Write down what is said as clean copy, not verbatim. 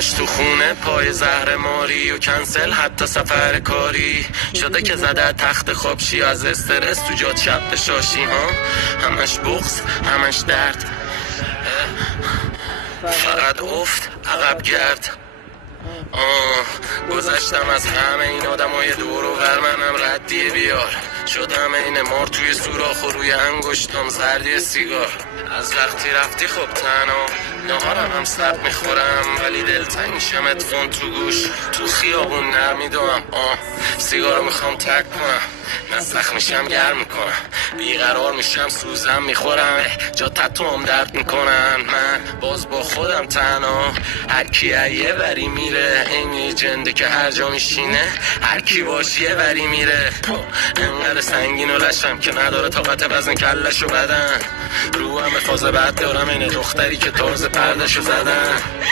همش تو خونه پای زهر ماری و کنسل حتی سفر کاری شده که زده تخت خوابشی از استرس تو جات شب شاشی ها همش بغض همش درد فقط افت عقب گرد گذشتم از همه این آدمای دور و بر منم ردیه بیار شدم این مار توی سوراخ و روی انگشتم زردی سیگار از وقتی رفتی خب تنها نهارم هم سرد میخورم ولی دلتنگ میشم اتفون تو گوش تو خیابون نمیدونم سیگارو میخوام تک کنم نسخ میشم گرم میکنم بیقرار میشم سوزم میخورم جا تتوام درد میکنن من باز با خودم تنها هر کی یه وری میره این جنده که هر جا میشینه هر کی باش یه وری میره انقدر سنگین و لشم که نداره طاقت وزن کلشو بدن رو هم فاز بد دارم این دختری که تازه پردشو زدن